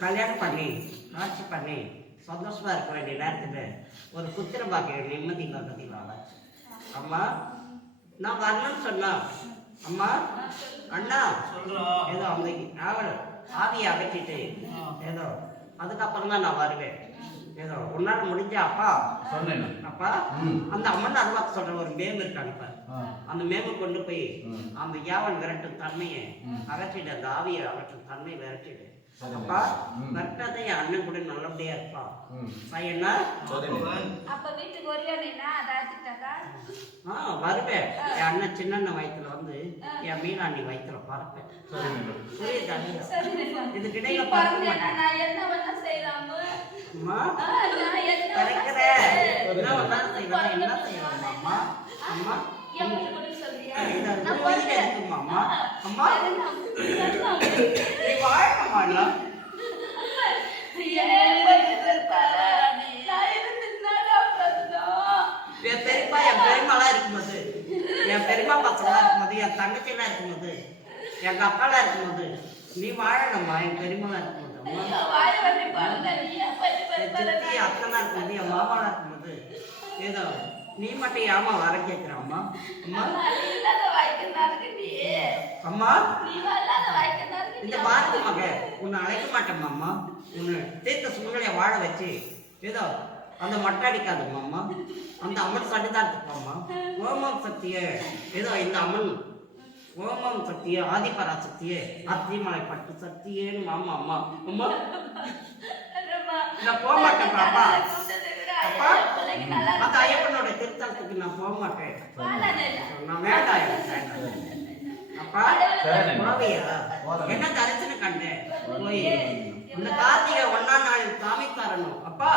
கல்யாணம் பண்ணி ஆட்சி பண்ணி சந்தோஷமா இருக்க வேண்டிய நேரத்தில் ஒரு புத்திர பாக்கியம் நிம்மதி இல்லாததினால அம்மா நான் வரணும்னு சொன்னா அம்மா அண்ணா சொல்றோம் ஏதோ அவங்க அவள் ஆவியை அகற்றிட்டு ஏதோ அதுக்கப்புறம் தான் நான் வருவேன். ஏதோ உன்னால முடிஞ்ச அப்பா. சொன்னேன். அப்பா. அந்த அம்மன் அருவாக்கு சொல்ற ஒரு மேம் இருக்காங்க. அந்த மேம கொண்டு போய். அந்த யாவன் விரட்டும் தன்மையை. அகற்றிடு அந்த ஆவியை அகற்றும் தன்மையை விரட்டிடு. அப்பா. விரட்டாத என் அண்ணன் கூட நல்லபடியா இருப்பான். பையனா. அப்ப வீட்டுக்கு வருவேனா அதாச்சுட்டாக்கா ஆ வருவேன் என் அண்ணன் சின்ன வயித்துல வந்து என் மீனாண்டி வயித்துல பறப்பேன். புரியுதா சரி நெல்வா. இதுக்கு நீ இடையில பார்க்க பிறந்தேனா, மாட்டேன் நான் என்ன செய்யலாமா? என்ன செய்வேன் அம்மா அம்மா அம்மா அம்மா. பிரதம். என் பெரியப்பா என் பெரியம்மாலாம் இருக்கும்போது என் பெரியம்மா பசங்களாம் இருக்கும்போது என் தங்கச்சிலாம் இருக்கும்போது எங்க அக்காலாம் இருக்கும்போது நீ வாழணும்மா என் பெரியம்மாலாம் இருக்கும்போது அக்கெல்லாம் இருக்கும்போது என் மாமாலாம் இருக்கும்போது ஏதோ நீ மட்டும் ஏமா வர கேட்குற அம்மா. அம்மா. இந்த. பாரதி மக உன்னை அழைக்க மாட்டேம்மா அம்மா. உன்னை தீர்த்த சூழ்நிலையை வாழ வச்சு ஏதோ அந்த மொட்டை அடிக்காதம்மா அம்மா. அந்த அம்மன் சன்னிதான் இருப்பாம்மா ஓமம் சக்தியே ஏதோ இந்த அம்மன். ஓமம் சக்தியே ஆதிபரா சக்தியே அத்திமலை பட்டு சக்தியேன்னு மாமா அம்மா. அம்மா. நான் போக மாட்டேன் பாப்பா. அப்பா. அந்த ஐயப்பனோட திருத்தலத்துக்கு நான் போக மாட்டேன். நான் வேண்டாம் அப்பா. போவியா. என்ன தரிசனம் கண்டேன் போய் இந்த கார்த்திகை ஒன்னாம் நாள் சாமி தரணும். அப்பா.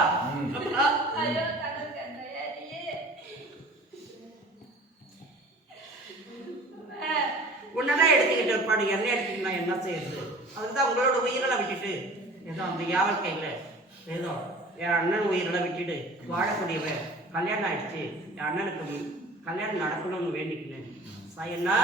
உன்னதான் எடுத்துக்கிட்டு இருப்பாடு என்ன எடுத்துக்கிட்டு நான் என்ன செய்யறது? அதுக்குதான் உங்களோட உயிரெல்லாம் விட்டுட்டு ஏதோ அந்த யாவல் கையில ஏதோ. என் அண்ணன் உயிரெல்லாம் விட்டுட்டு வாழக்கூடியவன் கல்யாணம் ஆயிடுச்சு. என் அண்ணனுக்கு கல்யாணம் நடக்கணும்னு வேண்டிக்கினேன் சாயண்ணா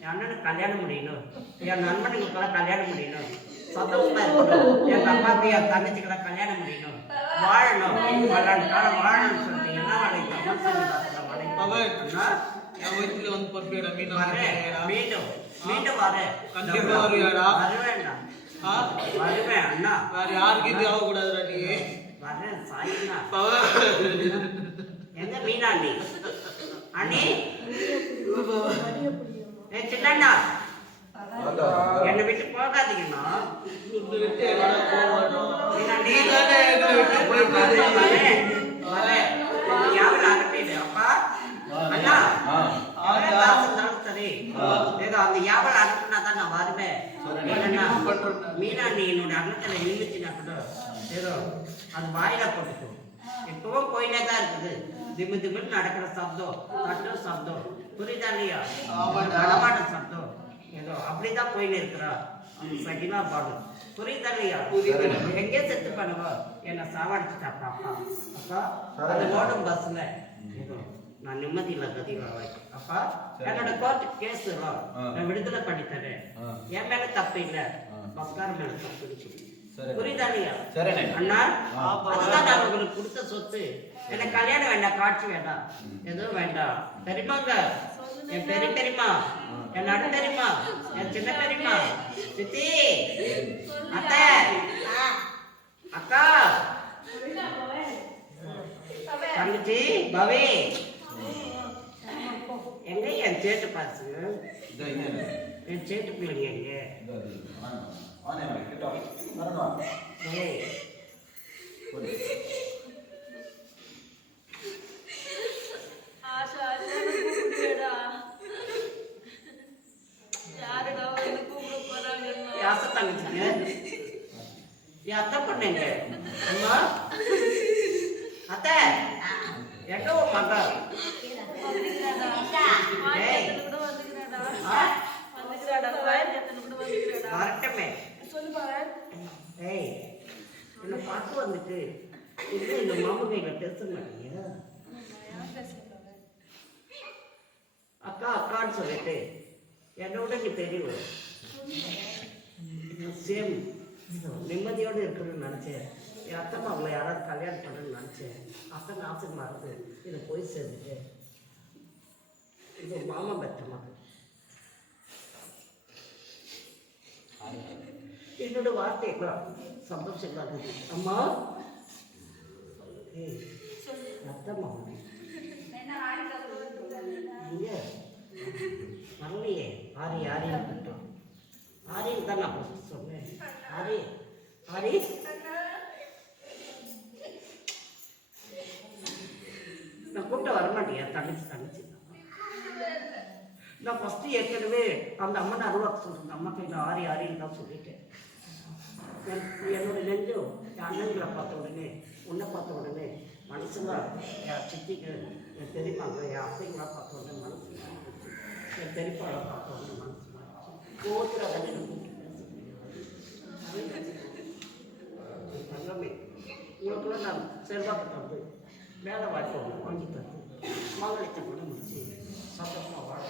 என் அண்ணனுக்கு கல்யாணம் முடியணும். என் நண்பனுங்களுக்கெல்லாம் கல்யாணம் முடியணும். சந்தோஷமா இருக்கணும். என் அப்பாவுக்கு என் தங்கச்சிக்கெல்லாம் கல்யாணம் முடியணும். வாழணும். பல்லாண்டு காலம் வாழணும்னு சொல்லிட்டு என்ன. அண்ணா என் வயித்துல வந்து பொறுப்பேடா வரேன். மீண்டும். மீண்டும் வரேன். கண்டிப்பா வருவேன் அண்ணா. வேற யாருக்கு இது ஆகக்கூடாதுடா நீ. வரேன் பவன் எங்க மீனாண்டி அண்ணி? ஏ சின்னண்ணா. என்னை விட்டு போகாதீங்கண்ணா நீ தானே என்னை விட்டு போயிட்டு அண்ணா. சரி. ஏதோ அந்த வியாபாரம் அனுப்புனா தான் நான் வருவேன். சரி. மீனாண்டி என்னோட அண்ணத்துல நின்றுச்சுன்னா கூட ஏதோ அது வாயில போட்டுக்கும் இப்பவும் போயிட்டே தான் இருக்குது. திமு திமுன்னு நடக்கிற சப்தம் தட்டுற சப்தம். புரியுதா இல்லையா. நடமாட்ட சப்தம். ஏதோ அப்படிதான் போயின்னு இருக்கிறா. சகினா பாடும் புரியுதா இல்லையா. எங்கே செத்து பண்ணுவா என்னை சாவடிச்சுட்டா அப்பா. அப்பா சரி. அது ஓடும் பஸ்ல ஏதோ நான் நிம்மதி இல்ல அப்பா என்னோட கோர்ட் கேஸ். நான் விடுதலை பண்ணி தரேன். என் மேல தப்பு இல்ல. பஸ்கார மேல தப்பு இருக்கு சரி. புரியுதா இல்லையா? சரிண்ணே. அண்ணா. அதுதான் நான் உங்களுக்கு கொடுத்த சொத்து. எனக்கு கல்யாணம் வேண்டாம் காட்சி வேண்டாம். எதுவும் வேண்டாம். பெரியமாங்க என் பெரிய பெரியமா என் நடு பெரியமா என் சின்ன பெரியமா சித்தி. அத்தை. அக்கா. தங்கச்சி பவி. எங்க என் சேட்டு இரு. என் சேட்டு பிள்ளைங்க எங்க இதோ இது. வாங்க. வாங்க, வாங்க. கிட்ட வா. வரணும். ஏய் போடு. ஆஷா, அண்ணனை கூப்பிடுடா. யாருடா வந்து கூப்பிட போறாங்கன்னா? யாச தங்கச்சிங்க என் அத்தை பொண்ணுங்க அம்மா அத்தை எங்க உன் மக வந்துக்கிறாடா. வாங்கியத்துல கூட வந்துக்கிறாடா. ஆ? வந்துக்கிறாடா, வாங்கியத்துல கூட வந்துக்கிறாடா. வரட்டுமே சொல்லு பாரு. ஏய் என்னை பார்த்து வந்துட்டு இன்னும் இந்த மாமா கையில பேச மாட்டீங்க அப்பான்னு சொல்லிட்டு என்னோட நீ பெரியவ சேம் நிம்மதியோடு இருக்கணும்னு நினச்சேன் என் அத்தை மகளை யாராவது கல்யாணம் பண்ணணும்னு நினச்சேன் அத்தனை ஆசை மறந்து இதை போய் சேர்ந்துட்டேன் இது மாமா பெற்ற என்னோட வார்த்தை சந்தோஷமா இருக்குது அம்மா ஏய் அத்தை மகன் இங்க ஆரி ஆரி ஆரின்னு கூப்பிட்டோம் ஆரி தான் நான் சொன்னேன். ஆரி ஆரி. நான் கூப்பிட்ட வரமாட்டேன் என் தங்கச்சி தங்கச்சி. நான் ஃபஸ்ட்டு ஏற்கனவே அந்த அம்மனை அருவாக்கு சொல்கிறேன் அம்மா கையில் ஆரி ஆரின்னு தான் சொல்லிட்டேன். என்- என்னோட நெஞ்சம் என் அண்ணன்களை பார்த்த உடனே உன்னை பார்த்த உடனே மனசுல என் சித்திக்கு என் என் அத்தைங்களா பார்த்த உடனே என் பெரியப்பாவை முடியாது. தங்கமே உங்களுக்குள்ள நான் செல்வாக்கு தந்து வேலை வாய்ப்பு வாங்கி தந்து மகளித்த கூட முடிச்சு சந்தோஷமாக வாழ.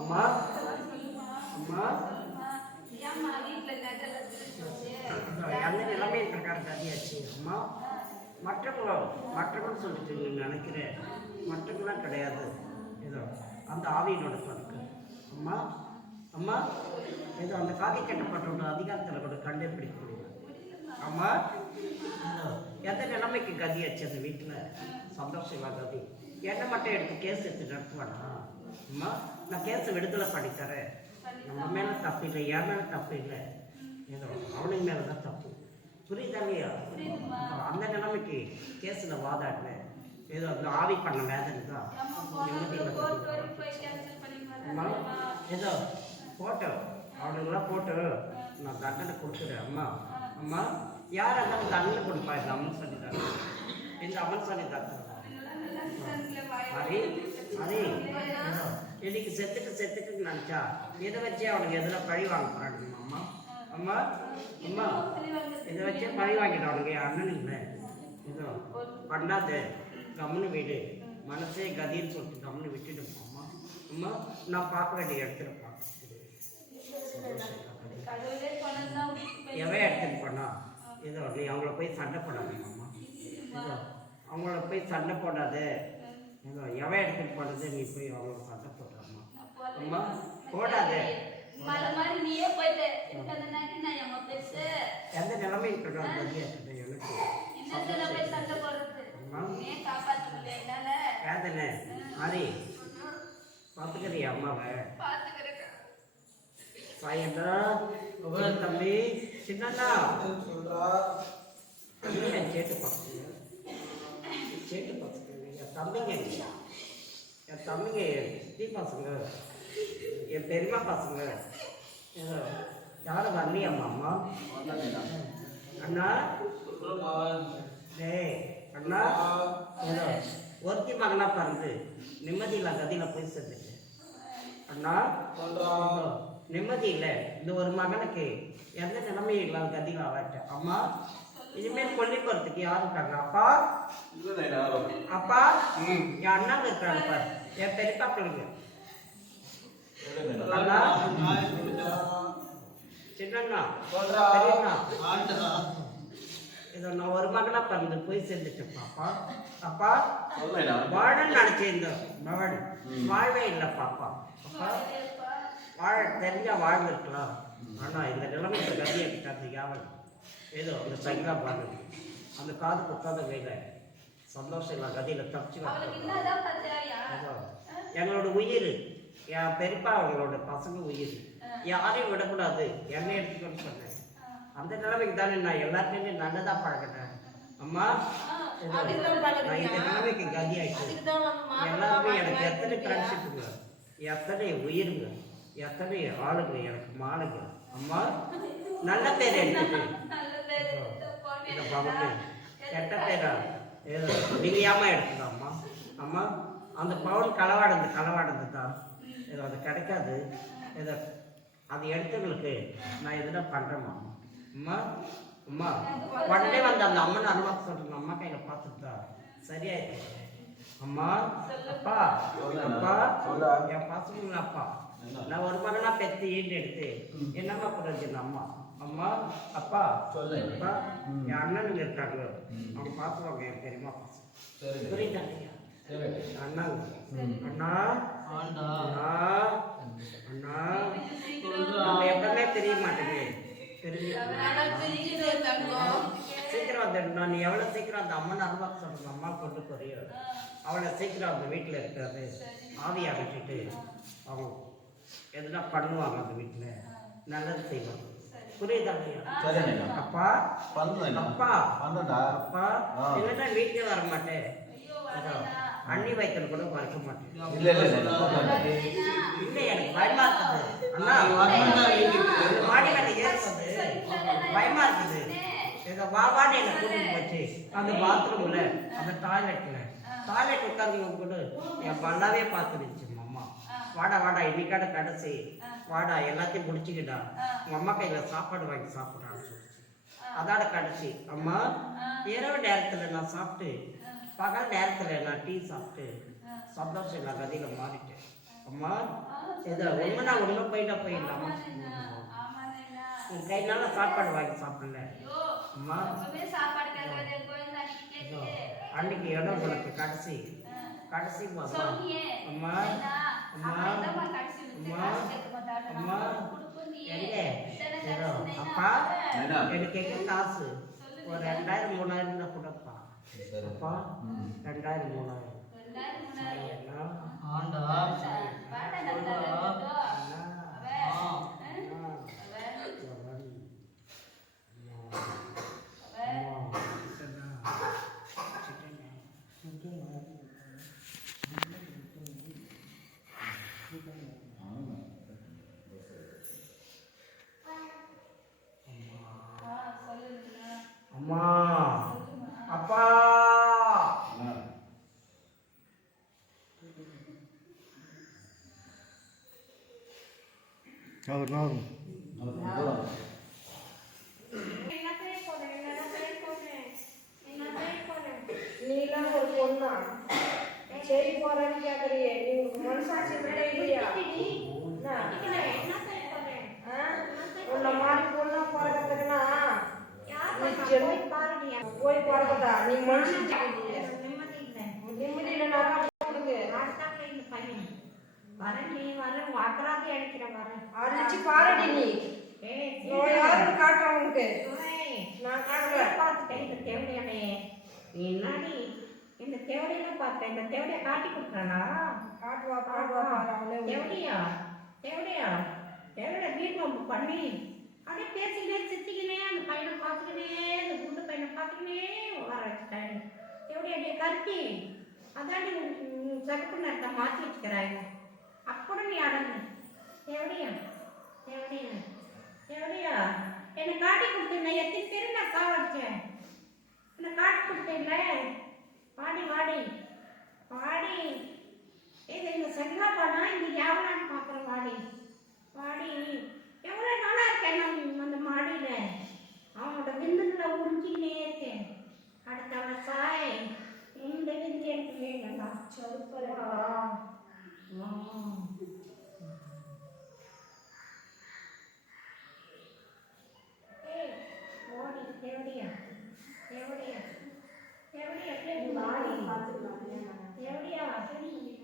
அம்மா அம்மா அந்த நிலைமை பிரகாரம் கதியாச்சு அம்மா மற்றவங்களோ மற்றவங்க சொல்லிட்டு நினைக்கிறேன் மற்றவங்களாம் கிடையாது ஏதோ அந்த ஆவியினோட கணக்கு அம்மா அம்மா ஏதோ அந்த காவி கட்டப்பட்டோட அதிகாரத்தில் கூட கண்டுபிடிக்க முடியல அம்மா எந்த நிலைமைக்கு கதியாச்சு அந்த வீட்டில் சந்தோஷமா கதி என்னை மட்டும் எடுத்து கேஸ் எடுத்து நடத்துவானா? அம்மா நான் கேஸை விடுதலை பண்ணி தரேன் நம்ம மேலே தப்பு இல்லை என் மேலே தப்பு இல்லை. ஏதோ அவனுக்கு மேலே தான் தப்பு. புரியுதா இல்லையா? அந்த நிலைமைக்கு கேஸில் வாதாடினேன். ஏதோ அந்த ஆவி பண்ண வேதனை தான் நிம்மதியில் அம்மா ஏதோ போட்டோ அவனுங்களாம் போட்டு நான் தண்டனை கொடுக்குறேன் அம்மா. அம்மா யார் இருந்தாலும் தண்டனை கொடுப்பா இந்த அம்மன் சொல்லி தான் இந்த அம்மன் சொல்லி தான் அரே அரே இன்னைக்கு செத்துட்டு செத்துட்டு நினச்சா இதை வச்சே அவனுக்கு எதில் பழி வாங்க போறானுங்க அம்மா? அம்மா அம்மா. இதை வச்சே பழி வாங்கிட்டு அவனுக்கு என் அண்ணன் இல்லை ஏதோ பண்ணாத. கம்முன்னு வீடு. மனசே கதின்னு சொல்லிட்டு கம்முன்னு விட்டுட்டு அம்மா அம்மா நான் பார்க்க வேண்டிய இடத்துல பார்க்க எவன் எடுத்துட்டு போனா? ஏதோ நீ அவங்கள போய் சண்டை போடாத அம்மா. ஏதோ அவங்கள போய் சண்டை போடாத. ஏதோ எவன் எடுத்துட்டு போனது? நீ போய் அவங்கள சண்டை போடுறம்மா அம்மா. போடாத. எந்த கதி இருக்குது எனக்கு வேதனை மாறி. பார்த்துக்கிறியா அம்மாவை? பாத்துக்கிறேன். சாயந்தா உபர் தம்பி சின்னண்ணா. சேட்டு பசங்க சேட்டு பசங்க என் தம்பிங்க. என் தம்பிங்க சித்தி பசங்க என் பெரியம்மா பசங்க யாரும் வரலையாம்மா அம்மா? அண்ணா? டேய். அண்ணா ஒருத்தி மகனா பிறந்து நிம்மதியில்லா கதியில போய் சேர்ந்துட்டு. அண்ணா சொல்றா. ஏதோ நிம்மதி இல்லை. இந்த ஒரு மகனுக்கு எந்த நிலைமையும் இல்லாத கதியில் ஆவாட்ட அம்மா இனிமேல் கொல்லி போறதுக்கு யாரும் இருக்காங்க? அப்பா? இல்ல அப்பா? என் அண்ணாங்க இருக்காங்க பாரு. என் பெரியப்பா பிள்ளைங்க. அண்ணா. சின்னண்ணா. பெரியண்ணா. இதோ நான் ஒரு மகனா பிறந்து போய் சேர்ந்துட்டேன் பாப்பா. அப்பா வாழன்னு நினைச்சேன் இந்த மகன் வாழவே இல்லை பாப்பா. அப்பா வாழ தெரிஞ்சா வாழ்ந்துருக்கலாம் ஆனா இந்த நிலைமைக்கு கதியை கிட்டாது யாவல். ஏதோ அந்த சைகா பாடு. அந்த காது குத்தாத கையில சந்தோஷம் இல்லை கதியில தப்பிச்சு எங்களோட உயிர். என் பெரியப்பா அவங்களோட பசங்க உயிர். யாரையும் விடக்கூடாது. என்னை எடுத்துக்கணும்னு சொன்னேன். அந்த நிலைமைக்கு தானே நான் எல்லாத்தையுமே நல்லதா பழகினேன். அம்மா நான் இந்த நிலைமைக்கு கதி ஆயிட்டேன். எல்லாருமே எனக்கு எத்தனை ஃப்ரெண்ட்ஷிப்புங்க எத்தனை உயிருங்க? எத்தனை ஆளுங்க? எனக்கு மாளுங்க. அம்மா நல்ல பேர் எடுத்துட்டு கெட்ட பேரா? ஏதோ நீங்க எடுத்துக்கலாம் அம்மா? அம்மா அந்த பவுன் களவாடுது களவாடுது தான் ஏதோ அது கிடைக்காது. ஏதோ அது எடுத்தவங்களுக்கு நான் எதுனா பண்றேம்மா. அம்மா அம்மா. உடனே வந்து அந்த அம்மன் அனுபவம் சொல்றேன் அம்மா கையில பார்த்துட்டா. சரியாயிடுச்சு அம்மா அப்பா அப்பா என் பசங்க அப்பா? நான் ஒரு மகனா பெத்து ஈண்டு எடுத்து என்னம்மா பிரயோஜனம் அம்மா? அம்மா அப்பா சொல்லு. அப்பா. என் அண்ணனுங்க இருக்காங்க. அவங்க பார்த்துவாங்க என் சரி புரியுதா. அண்ணா. ஆண்டா. அண்ணா அண்ணா. சீக்கிரம் வந்துடணும் நீ எவ்வளோ சீக்கிரம் அந்த அம்மன் அருவா சொல்லுங்க அம்மா கொண்டு போறியோ? அவளை சீக்கிரம் அந்த வீட்டில் இருக்கிறது ஆவியை அழைச்சிட்டு அவங்க எதுனா பண்ணுவாங்க அந்த வீட்டில். நல்லது செய்வாங்க. புரியுதா நைனா அப்பா நைனா அப்பா. பண்ணுடா அப்பா. இல்லைன்னா வீட்டுக்கே வர மாட்டேன்? அண்ணி வைக்கல் கூட மறைக்க மாட்டேன். இல்ல இல்ல நைனா பண்ணு. இல்லை எனக்கு பயமா இருக்குது. அண்ணா மாடி மேலே ஏறுறது பயமா இருக்குது. ஏதோ வா வான்னு கூட்டிட்டு போச்சு. அந்த பாத்ரூம்ல அந்த டாய்லெட்ல டாய்லெட் உட்காந்து கூட என் பல்லாவே பார்த்துருந்துச்சு அம்மா வாடா வாடா இன்னைக்காட கடைசி. வாடா எல்லாத்தையும் முடிச்சுக்கிட்டா உங்க அம்மா கையில சாப்பாடு வாங்கி சாப்பிட்றான்னு சொல்லிச்சு. அதோட கடைசி. அம்மா இரவு நேரத்துல நான் சாப்பிட்டு பகல் நேரத்துல நான் டீ சாப்பிட்டு சந்தோஷம் நான் கதையில மாறிட்டேன். அம்மா இதை உண்மைனா உண்மை போயிட்டா போயிடலாமா? கையினால சாப்பாடு வாங்கி சாப்பிடல. அன்னைக்கு இடம் உனக்கு கடைசி. கடைசி அம்மா அம்மா அம்மா அம்மா அப்பா எனக்கு எங்க காசு? ஒரு ரெண்டாயிரம் மூணாயிரம் தான் கொடுப்பா. அப்பா. ரெண்டாயிரம் மூணாயிரம் ரெண்டாயிரம் மூணாயிரம். என்ன? ஆண்டா வாடா நல்லா இருக்கட்டும். என்ன? அவன், ஆ. ஆ? என்ன? அவன், ஜவன். அம்மா. அவன். அம்மா. சிக்கனா. சிக்கனா. சிக்கனா. ஆ, சொல்லுங்கண்ணா. அம்மா சொல்லுமா. அப்பா ஆ. அது போலாம். நீலாம் ஒரு பொண்ணா சரி போறேன்னு கேக்குறியே நீ மனசாட்சி மேல இல்லையா? உன்னை மாதிரி பொண்ணா போய் பிறக்கதா நீ மனுஷன் நிம்மதி இல்லைனாக்கா உனக்கு அடிச்சு பாருடி நீ. நான் யாருன்னு காட்டுறேன் உனக்கு. நான் காட்டுறேன். இந்த தேவடையில பார்த்தேன் இந்த தேவடையை காட்டி கொடுக்குறானா? காட்டுவா காட்டுவா பாரு. தேவடையா தேவடையா தேவடை வீட்டு பண்ணி அப்படியே பேசிக்கினே சித்திக்கினே அந்த பையனை பார்த்துக்கினே குண்டு பையனை பார்த்துக்கினே வர அப்படியே கருத்தி அதாண்டி சகப்பு நேரத்தை மாற்றி வச்சுக்கிறாங்க அப்படி நீ அடங்கு. தேவடையா? தேவடையா? எவடியா என்னை காட்டி கொடுத்தேன். எத்தனை பேரும் நான் சாவடிச்சேன் என்னை காட்டி கொடுத்தேன்ல பாடி வாடி பாடி இது இந்த செல்லா பாடா இந்த எவ்வளோன்னு பார்க்குறேன் வாடி. வாடி. எவ்வளோ நாளாக இருக்கேன் நான் அந்த மாடியில்? அவனோட விந்துங்களை உறிஞ்சிக்கினே இருக்கேன். அடுத்த சாய் இந்த விந்து எனக்கு வேணும்டா சொல்லுப்பா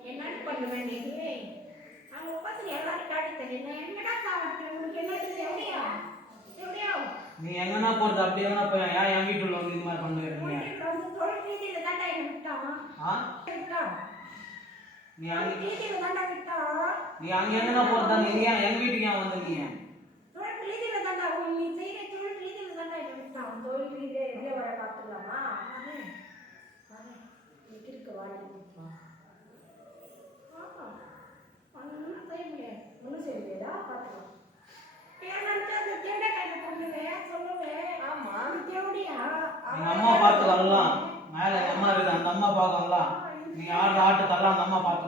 என்னடி பண்ணுவேன் நீ அங்க உட்காந்து எல்லாரும் காட்டி தெரியல என்னடா சாப்பிட்டு உனக்கு என்ன எப்படியா நீ எங்கன்னா போறது அப்படி எங்கன்னா போய் ஏன் என் வீட்டுல வந்து இது மாதிரி பண்ணுறீங்க நீ அங்க ரீதியில தாண்டா நீ அங்க எங்கன்னா போறதா? நீ ஏன் எங்க வீட்டுக்கு ஏன் வந்த நீ தொழில் ரீதியில தாண்டா நீ செய்யற தொழில் ரீதியில தாண்டா என்ன விட்டான் தொழில் ரீதியா வெளியே வர பார்த்துக்கலாமா வரேன் வரேன் இங்க இருக்க வாடி. ஆமா ஒன்றும் செய்ய முடியாது ஒன்றும் செய்யலையா பார்த்துக்கலாம் ஏன்னா அந்த தேட கையில பண்ணுவேன் சொல்லுவேன் ஆமா. அது தேவடியா? எங்க அம்மா பார்த்து வரலாம். மேல எங்க அம்மா இருக்குது. அந்த அம்மா பார்க்கல நீ ஆடு ஆட்டு தரலாம். அந்த அம்மா பார்த்து